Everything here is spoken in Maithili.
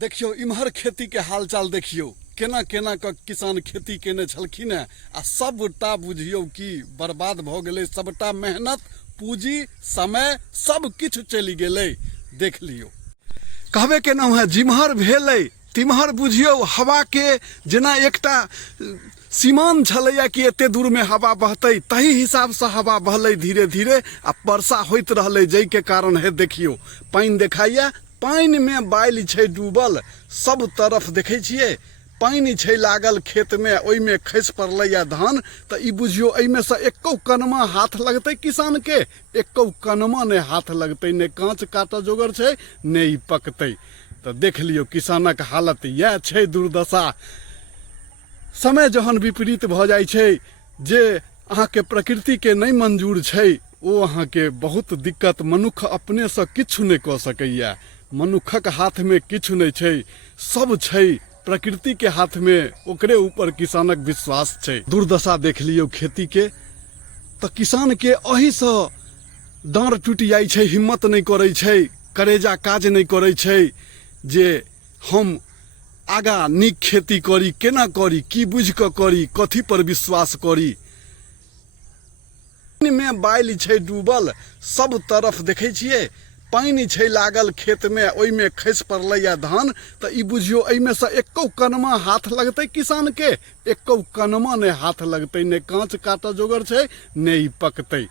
देखियो इम्हर खेती के हालचाल देखियो केना केना क किसान खेती केने छलखिन आ सबटा बुझियो कि बर्बाद भ गेलै। सबटा मेहनत पूंजी समय सब किछ चलि गेलै। देख लियो कहबे केना है जिम्हर भेलै तिम्हर बुझियो हवा के जेना एकटा सीमान छलैया कि एते दूर में हवा बहतै तही हिसाब से हवा बहलै धीरे धीरे आ वर्षा होइत रहलै जै के कारण है देखियो पानि देखाइया। पानि में बालि छै डूबल सब तरफ देखै छियै पानि छै लागल खेत में ओइ में खसि पड़लैया धान त ई बुझियो एहि में से एको कनमा हाथ लगतै किसान के एको कनमा ने हाथ लगतै ने कांच काटऽ जोगर छै ने ई पकतै। तो देख लियो किसानक हालत यह छै दुर्दशा। समय जहन विपरीत भ जाइ छै जे अहाँ के प्रकृति के नहीं मंजूर छै ओ अहाँ के बहुत दिक्कत मनुख अपने से किछु नहीं क सकैया। मनुखक हाथ में किछु नहीं छै सब छै प्रकृति के हाथ में ओकरे ऊपर किसानक विश्वास छै। दुर्दशा देख लियो खेती के तो किसान के अही से डाँड़ टूटि जाइ छै हिम्मत नहीं करै छै करेजा काज नहीं करै छै जे हम आगा नीक खेती करी केना करी की बुझ क करी कथी पर विश्वास करी। में बालि छै डूबल सब तरफ देखै छियै पानि छै लागल खेत में ओइ में खसि पड़लैया धान त ई बुझियो एहि में से एको कनमा हाथ लगतै किसान के एको कनमा ने हाथ लगतै ने कांच काटऽ जोगर छै ने ई पकतै।